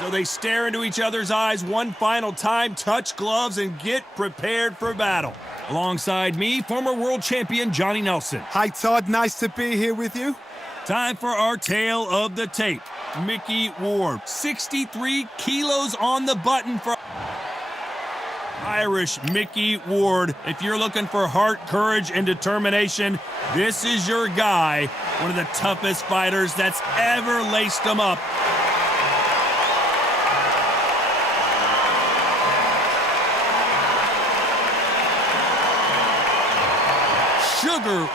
So they stare into each other's eyes one final time, touch gloves, and get prepared for battle. Alongside me, former world champion Johnny Nelson. Hi, Todd. Nice to be here with you. Time for our tale of the tape. Mickey Ward, 63 kilos on the button for Irish Mickey Ward. If you're looking for heart, courage, and determination, this is your guy. One of the toughest fighters that's ever laced them up. Sugar.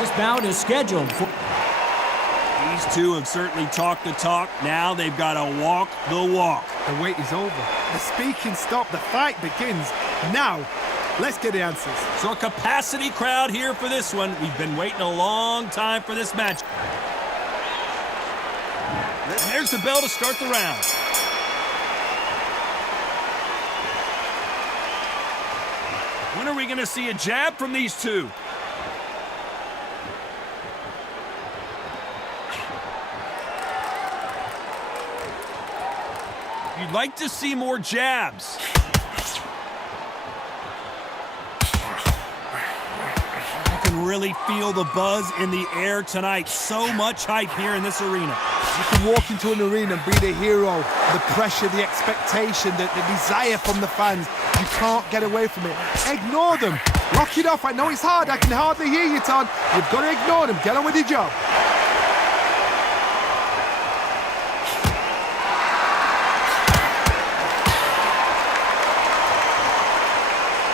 This bout is scheduled for... These two have certainly talked the talk. Now they've got to walk the walk. The wait is over. The speaking stopped. The fight begins. Now, let's get the answers. So a capacity crowd here for this one. We've been waiting a long time for this match. And there's the bell to start the round. When are we going to see a jab from these two? You'd like to see more jabs. You can really feel the buzz in the air tonight. So much hype here in this arena. You can walk into an arena and be the hero. The pressure, the expectation, the desire from the fans. You can't get away from it. Ignore them. Rock it off. I know it's hard. I can hardly hear you, Todd. You've got to ignore them. Get on with your job.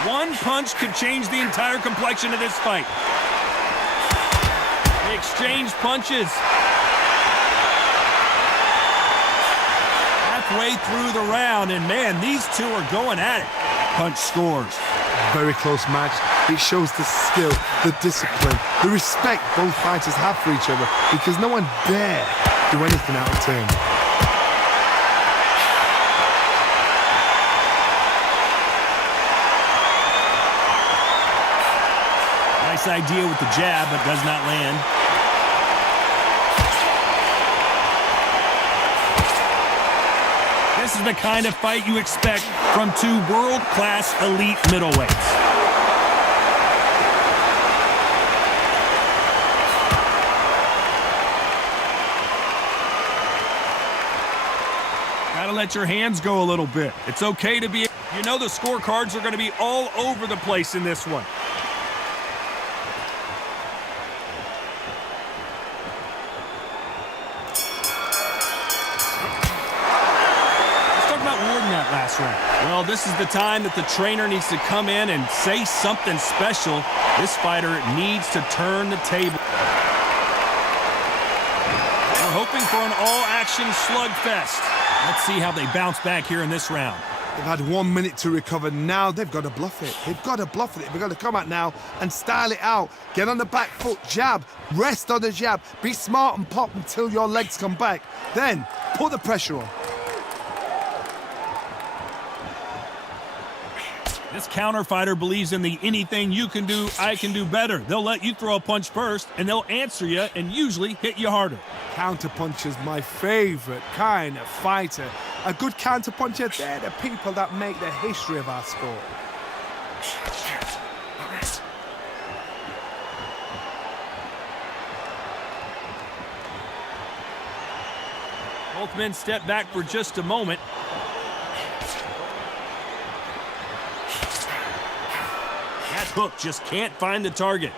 One punch could change the entire complexion of this fight. They exchange punches. Halfway through the round, and man, these two are going at it. Punch scores. Very close match. It shows the skill, the discipline, the respect both fighters have for each other, because no one dare do anything out of turn. Nice idea with the jab, but does not land. This is the kind of fight you expect from two world-class elite middleweights. Gotta let your hands go a little bit. It's okay to be... You know the scorecards are going to be all over the place in this one. Last round. Well, this is the time that the trainer needs to come in and say something special. This fighter needs to turn the table. We're hoping for an all-action slugfest. Let's see how they bounce back here in this round. They've had 1 minute to recover. Now they've got to bluff it. They've got to bluff it. They've got to come out now and style it out. Get on the back foot, jab, rest on the jab. Be smart and pop until your legs come back. Then put the pressure on. This counter fighter believes in the anything you can do, I can do better. They'll let you throw a punch first, and they'll answer you and usually hit you harder. Counter puncher's my favorite kind of fighter. A good counter puncher, they're the people that make the history of our sport. Both men step back for just a moment. That hook just can't find the target.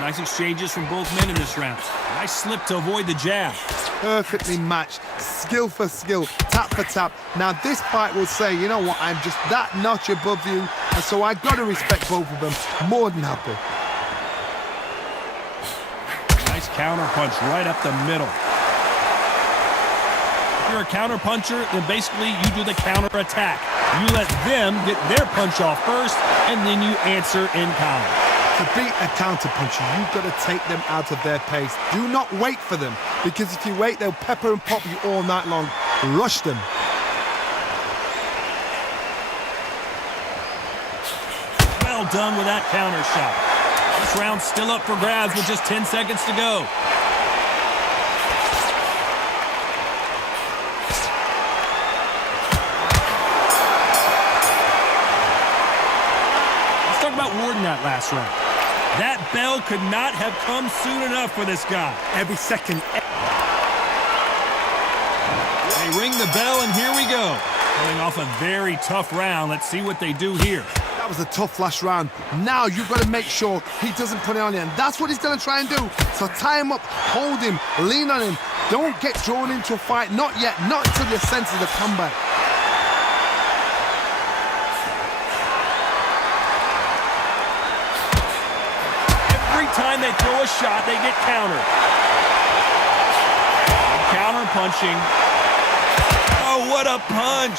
Nice exchanges from both men in this round. Nice slip to avoid the jab. Perfectly matched, skill for skill, tap for tap. Now this fight will say, you know what, I'm just that notch above you, and so I've got to respect both of them. More than happy. Nice counter punch right up the middle. If you're a counter puncher, then basically you do the counter attack. You let them get their punch off first, and then you answer in kind. To beat a counter puncher, you've got to take them out of their pace. Do not wait for them, because if you wait, they'll pepper and pop you all night long. Rush them. done with that counter shot. This round's still up for grabs with just 10 seconds to go. Let's talk about Warden that last round. That bell could not have come soon enough for this guy. Every second. They ring the bell, and here we go. Coming off a very tough round. Let's see what they do here. That was a tough last round. Now you've got to make sure he doesn't put it on you, and that's what he's going to try and do. So tie him up, hold him, lean on him. Don't get drawn into a fight. Not yet. Not until your senses have come back. Every time they throw a shot, they get countered. Counter punching. Oh, what a punch!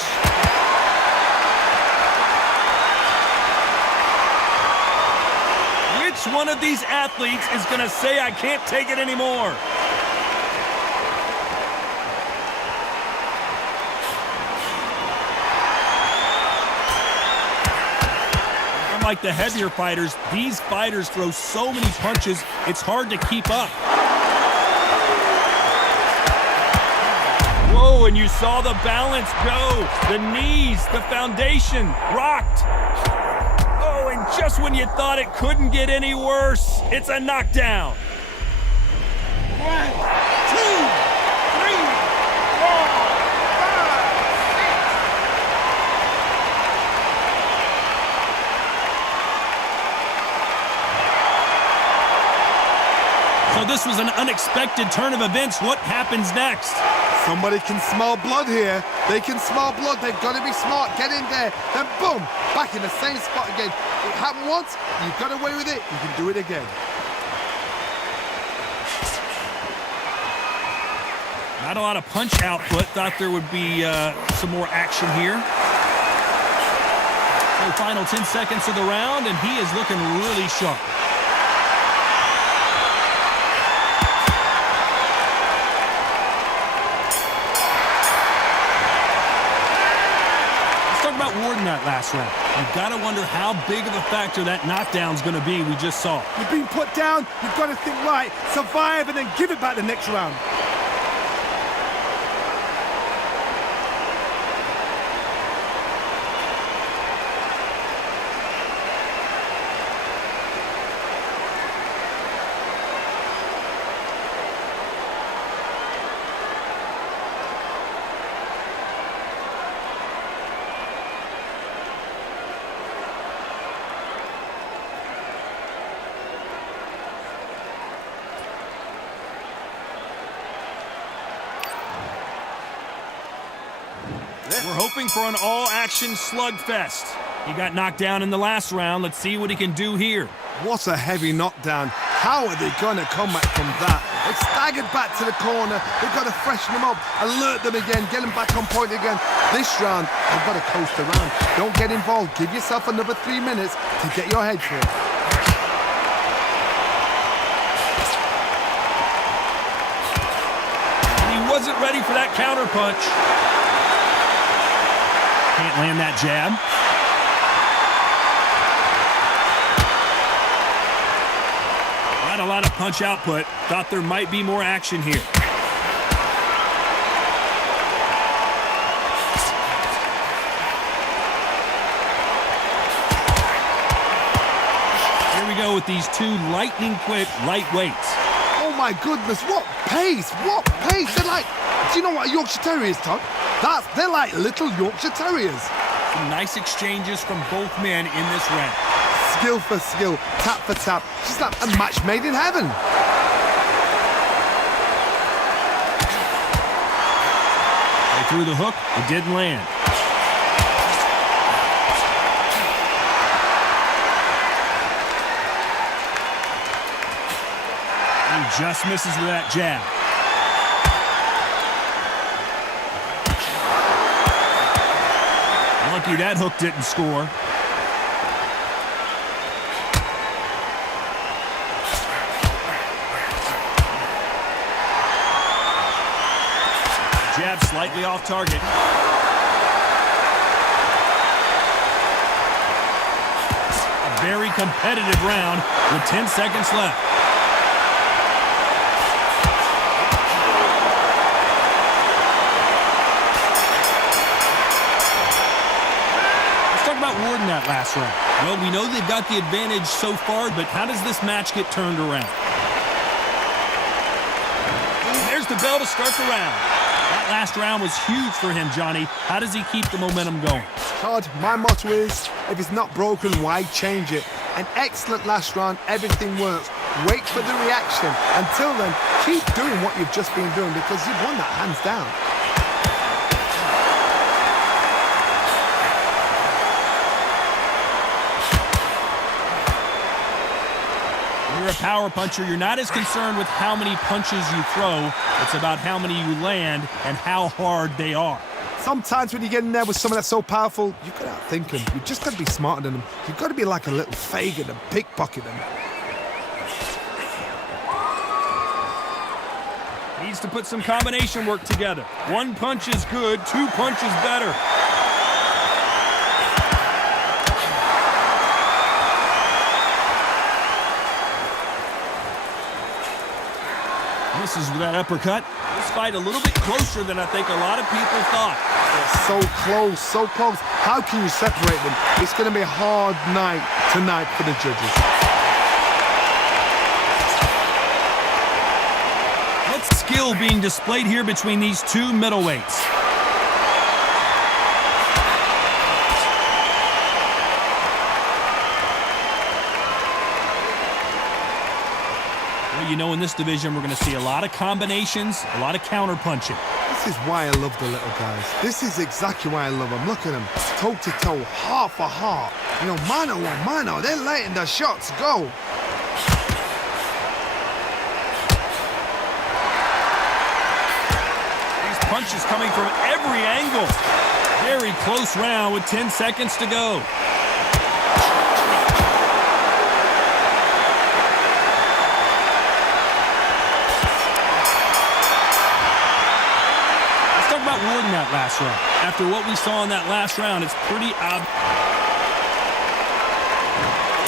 Which one of these athletes is going to say, I can't take it anymore? Unlike the heavier fighters, these fighters throw so many punches, it's hard to keep up. Whoa, and you saw the balance go. The knees, the foundation, rocked. Oh, and just when you thought it couldn't get any worse, it's a knockdown. 1, 2, 3, 4, 5, 6. So this was an unexpected turn of events. What happens next? Somebody can smell blood here. They can smell blood. They've got to be smart. Get in there. Then boom, back in the same spot again. It happened once. You got away with it. You can do it again. Not a lot of punch output. Thought there would be some more action here. So final 10 seconds of the round, and he is looking really sharp. About Warden that last round. You've got to wonder how big of a factor that knockdown's going to be we just saw. You've been put down. You've got to think right, survive, and then give it back the next round. We're hoping for an all-action slugfest. He got knocked down in the last round. Let's see what he can do here. What a heavy knockdown. How are they going to come back from that? They've staggered back to the corner. They've got to freshen them up, alert them again, get them back on point again. This round, they've got to coast around. Don't get involved. Give yourself another 3 minutes to get your head through. He wasn't ready for that counter punch. Can't land that jab. Not a lot of punch output. Thought there might be more action here. Here we go with these two lightning-quick lightweights. Oh my goodness, what pace, what pace. They're like, do you know what a Yorkshire Terrier is, Todd? They're like little Yorkshire Terriers. Some nice exchanges from both men in this round. Skill for skill, tap for tap. Just like a match made in heaven. They threw the hook, it didn't land. He just misses with that jab. Lucky that hook didn't score. Jab slightly off target. A very competitive round with 10 seconds left. Let's talk about Ward in that last round. Well, we know they've got the advantage so far, but how does this match get turned around? There's the bell to start the round. That last round was huge for him, Johnny. How does he keep the momentum going? Todd, my motto is, if it's not broken, why change it? An excellent last round, everything works. Wait for the reaction. Until then, keep doing what you've just been doing because you've won that hands down. You're a power puncher. You're not as concerned with how many punches you throw. It's about how many you land and how hard they are. Sometimes when you get in there with someone that's so powerful, you've got to outthink them. You've just got to be smarter than them. You've got to be like a little Fagin and pickpocket them. Needs to put some combination work together. One punch is good, two punches better. Misses with that uppercut. This fight a little bit closer than I think a lot of people thought. They're so close, so close. How can you separate them? It's going to be a hard night tonight for the judges. What skill being displayed here between these two middleweights? You know, in this division, we're going to see a lot of combinations, a lot of counter punching. This is why I love the little guys. This is exactly why I love them. Look at them, toe to toe, heart for heart. You know, mano a mano. They're letting the shots go. These punches coming from every angle. Very close round with 10 seconds to go. Ward in that last round. After what we saw in that last round, it's pretty obvious.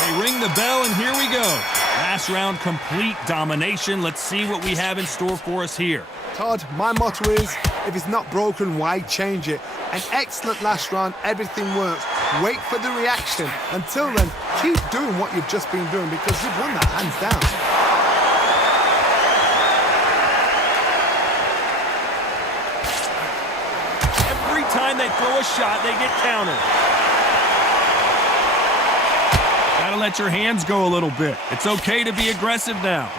They ring the bell, and here we go. Last round, complete domination. Let's see what we have in store for us here. Todd, my motto is, if it's not broken, why change it? An excellent last round, everything works. Wait for the reaction. Until then, keep doing what you've just been doing because you've won that hands down. Time they throw a shot, they get countered. Gotta let your hands go a little bit. It's okay to be aggressive now.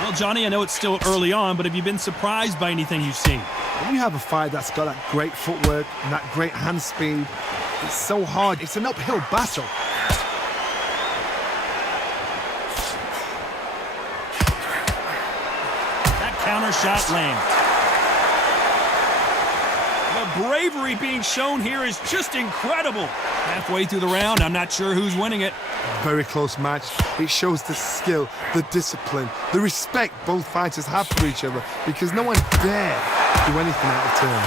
Well, Johnny, I know it's still early on, but have you been surprised by anything you've seen? When you have a fight that's got that great footwork and that great hand speed, it's so hard. It's an uphill battle. Counter shot lands. The bravery being shown here is just incredible. Halfway through the round, I'm not sure who's winning it. Very close match. It shows the skill, the discipline, the respect both fighters have for each other because no one dare do anything out of turn.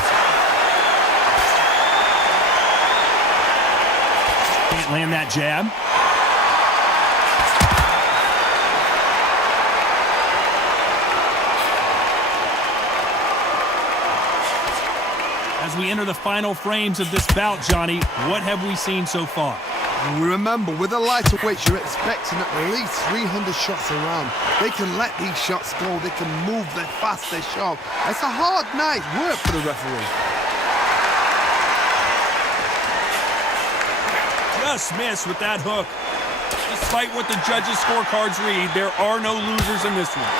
Can't land that jab. As we enter the final frames of this bout, Johnny, what have we seen so far? And we remember, with the lighter weights, you're expecting at least 300 shots around. They can let these shots go. They can move. They're fast. They're sharp. It's a hard night's work for the referee. Just missed with that hook. Despite what the judges' scorecards read, there are no losers in this one.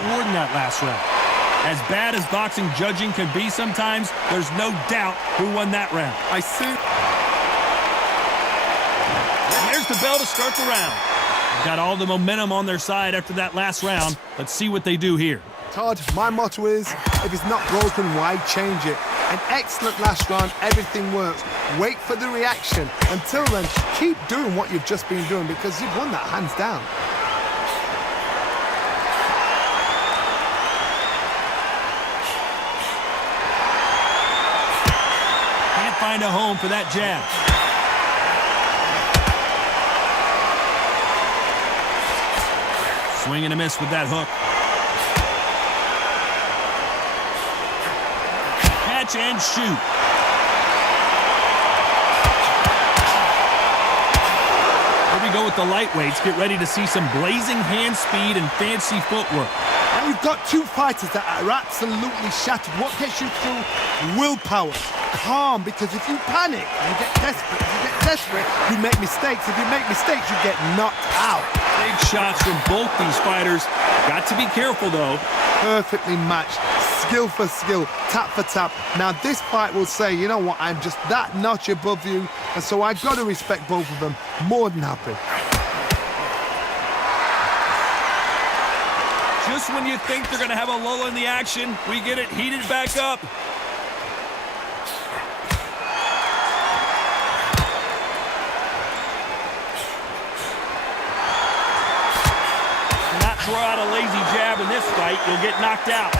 Ward in that last round. As bad as boxing judging can be sometimes, there's no doubt who won that round. I see. And there's the bell to start the round. They've got all the momentum on their side after that last round. Let's see what they do here. Todd, my motto is, if it's not broken, why change it? An excellent last round, everything works. Wait for the reaction. Until then, keep doing what you've just been doing because you've won that hands down. find a home for that jab. Swing and a miss with that hook. Catch and shoot. Here we go with the lightweights. Get ready to see some blazing hand speed and fancy footwork. And you've got two fighters that are absolutely shattered. What gets you through? Willpower. Calm, because if you panic and you get desperate, you make mistakes. If you make mistakes, you get knocked out. Big shots from both these fighters. Got to be careful, though. Perfectly matched. Skill for skill, tap for tap. Now, this fight will say, you know what, I'm just that notch above you, and so I've got to respect both of them. More than happy. Just when you think they're going to have a lull in the action, we get it heated back up. Do not throw out a lazy jab in this fight. You'll get knocked out.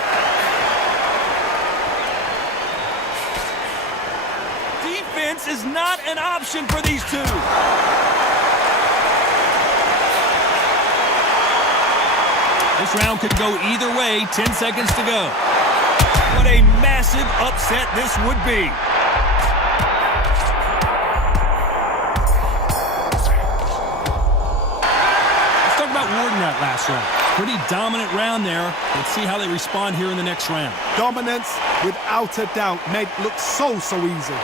Defense is not an option for these two. This round could go either way. 10 seconds to go. What a massive upset this would be. Let's talk about Warden that last round. Pretty dominant round there. Let's see how they respond here in the next round. Dominance, without a doubt, made it look so easy.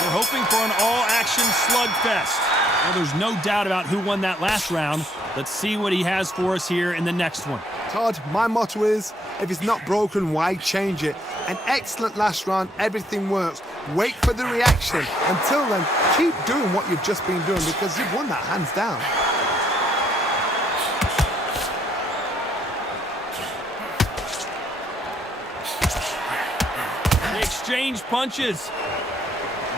We're hoping for an all-action slugfest. Well, there's no doubt about who won that last round. Let's see what he has for us here in the next one. Todd, my motto is, if it's not broken, why change it? An excellent last round, everything works. Wait for the reaction. Until then, keep doing what you've just been doing because you've won that hands down. They exchange punches.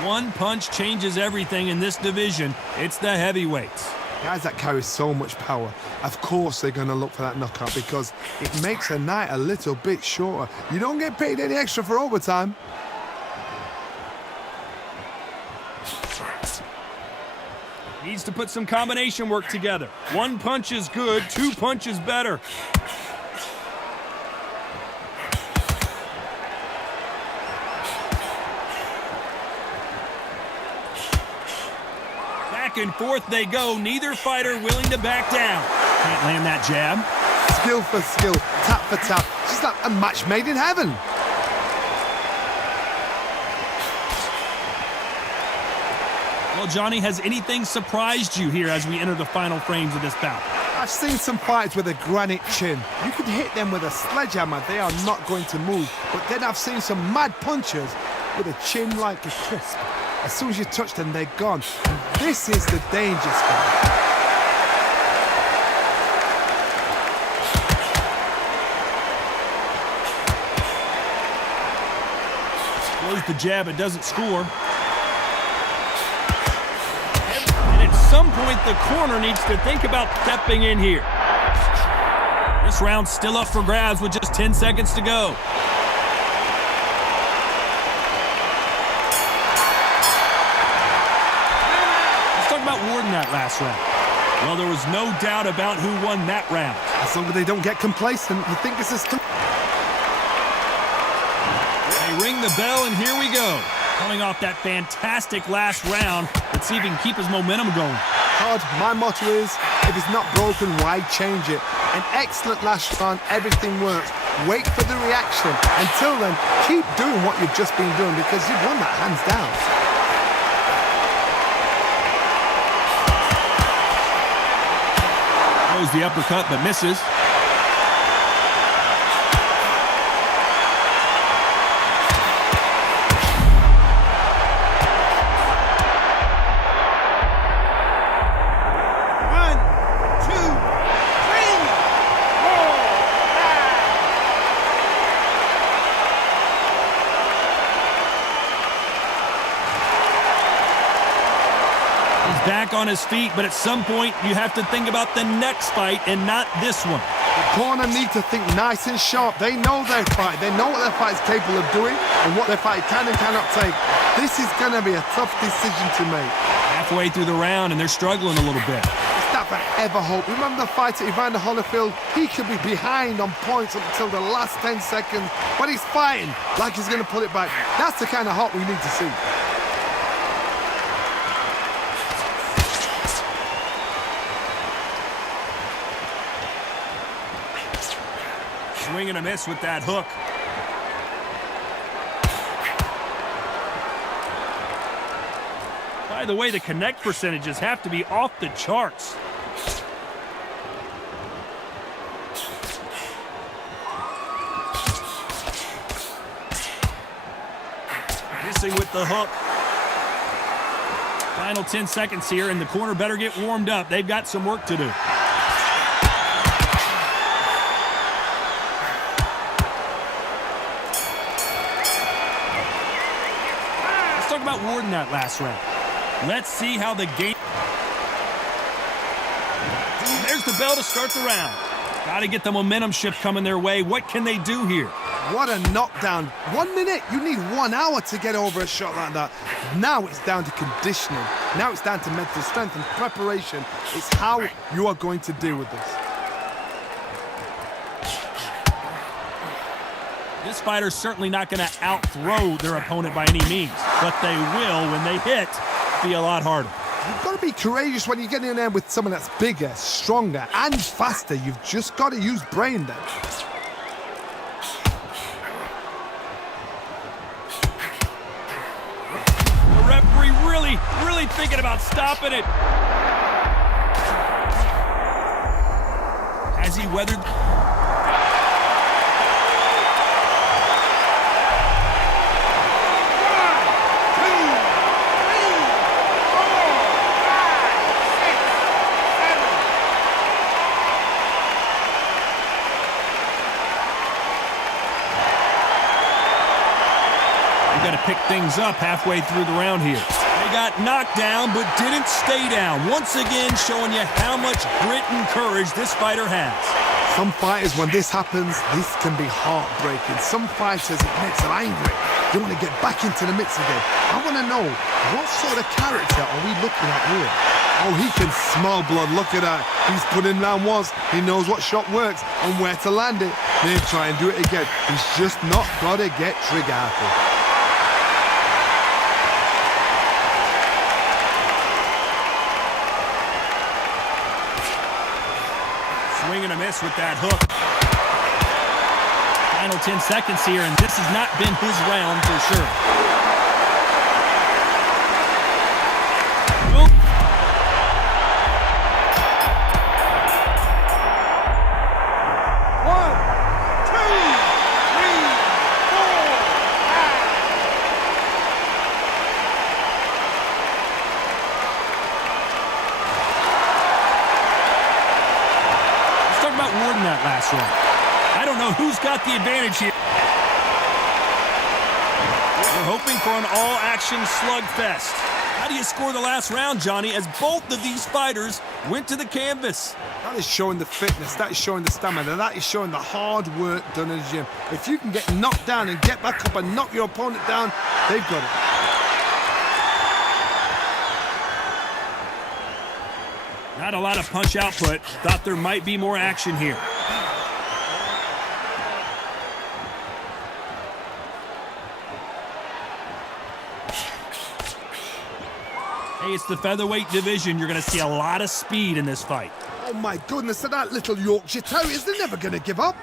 One punch changes everything in this division. It's the heavyweights. Guys that carry so much power, of course they're going to look for that knockout because it makes a night a little bit shorter. You don't get paid any extra for overtime. Needs to put some combination work together. One punch is good, two punches better. Back and forth they go. Neither fighter willing to back down. Can't land that jab. Skill for skill, tap for tap. It's like a match made in heaven. Well, Johnny, has anything surprised you here as we enter the final frames of this bout? I've seen some fighters with a granite chin. You could hit them with a sledgehammer, they are not going to move. But then I've seen some mad punchers with a chin like a crisp. As soon as you touch them, they're gone. And this is the danger spot. Throws the jab, it doesn't score. And at some point, the corner needs to think about stepping in here. This round's still up for grabs with just 10 seconds to go. Warden that last round. Well, there was no doubt about who won that round. As long as they don't get complacent, you think this is... They ring the bell, and here we go. Coming off that fantastic last round. Let's see if he can keep his momentum going. Todd, my motto is, if it's not broken, why change it? An excellent last round, everything works. Wait for the reaction. Until then, keep doing what you've just been doing because you've won that hands down. The uppercut, but misses. One, two, three, four, back on his feet, but at some point you have to think about the next fight and not this one. The corner need to think nice and sharp. They know their fight. They know what their fight is capable of doing and what their fight can and cannot take. This is going to be a tough decision to make. Halfway through the round, and they're struggling a little bit. It's that forever hope. Remember the fight at Evander Holyfield? He could be behind on points until the last 10 seconds, but he's fighting like he's going to pull it back. That's the kind of hope we need to see. Swing and a miss with that hook. By the way, the connect percentages have to be off the charts. Missing with the hook. Final 10 seconds here, and the corner better get warmed up. They've got some work to do. Talk about Warden that last round. Let's see how the game... There's the bell to start the round. Got to get the momentum shift coming their way. What can they do here? What a knockdown. 1 minute, you need 1 hour to get over a shot like that. Now it's down to conditioning. Now it's down to mental strength and preparation. It's how you are going to deal with this. This fighter's certainly not going to out-throw their opponent by any means, but they will, when they hit, be a lot harder. You've got to be courageous when you get in there with someone that's bigger, stronger, and faster. You've just got to use brain then. The referee really thinking about stopping it. Has he weathered... Got to pick things up halfway through the round here. They got knocked down, but didn't stay down. Once again, showing you how much grit and courage this fighter has. Some fighters, when this happens, this can be heartbreaking. Some fighters, it makes them angry. They want to get back into the mix again. I want to know, what sort of character are we looking at here? Oh, he can smell blood. Look at that. He's put in round once. He knows what shot works and where to land it. Then try and do it again. He's just not got to get trigger happy. Swing and a miss with that hook. Final 10 seconds here, and this has not been his round for sure. One, two, three, four, About Warden that last round. I don't know who's got the advantage here. We're hoping for an all-action slugfest. How do you score the last round, Johnny, as both of these fighters went to the canvas? That is showing the fitness, that is showing the stamina, that is showing the hard work done in the gym. If you can get knocked down and get back up and knock your opponent down, they've got it. Not a lot of punch output. Thought there might be more action here. Hey, it's the featherweight division. You're going to see a lot of speed in this fight. Oh my goodness, that little Yorkshire Terriers, they're never going to give up.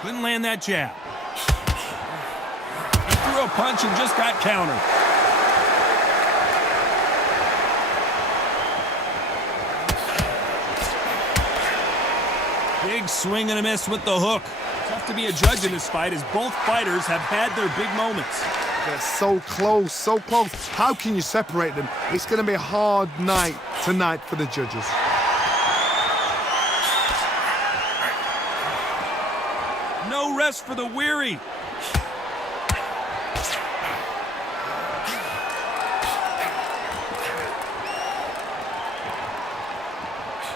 Couldn't land that jab. He threw a punch and just got countered. Big swing and a miss with the hook. Tough to be a judge in this fight as both fighters have had their big moments. They're so close, so close. How can you separate them? It's going to be a hard night tonight for the judges. No rest for the weary.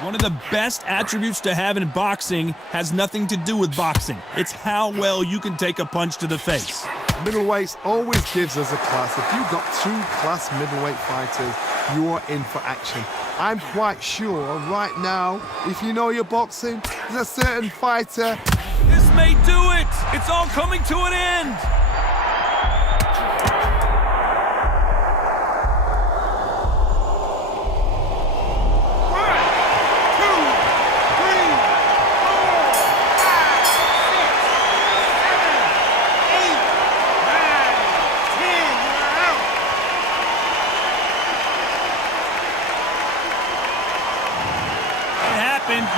One of the best attributes to have in boxing has nothing to do with boxing. It's how well you can take a punch to the face. Middleweights always gives us a class. If you've got two class middleweight fighters, you are in for action. I'm quite sure right now, if you know your boxing, there's a certain fighter. This may do it. It's all coming to an end.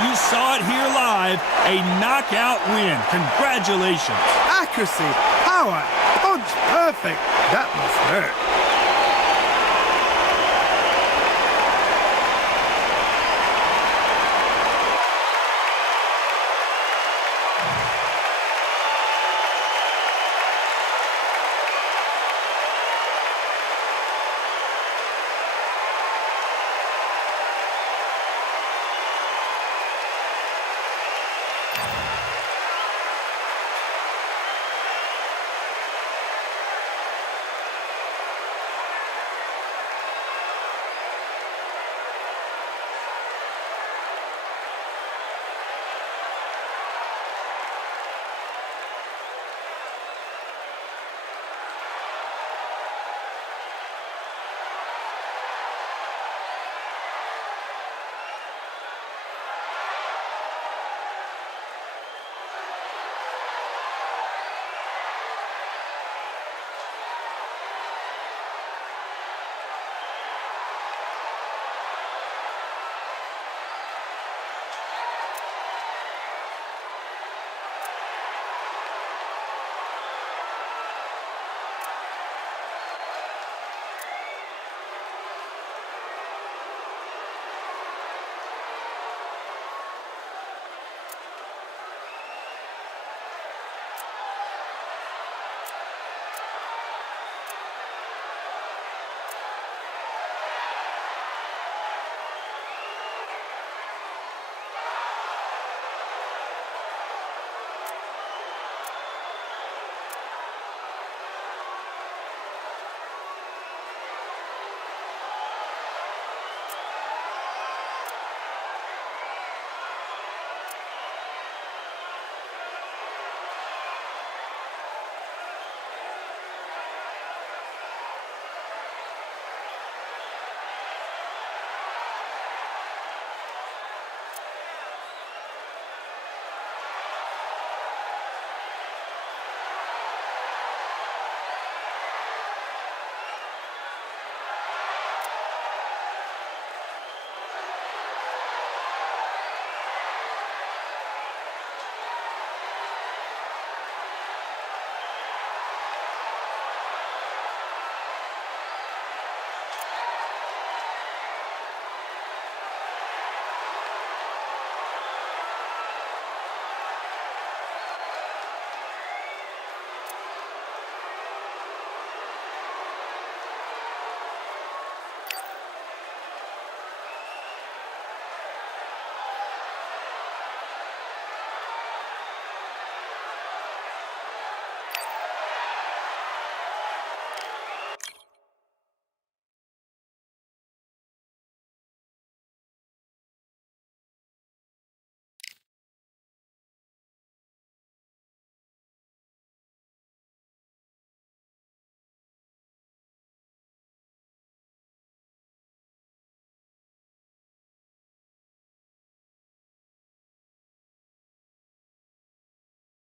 You saw it here live, a knockout win. Congratulations. Accuracy, power, punch perfect. That must hurt.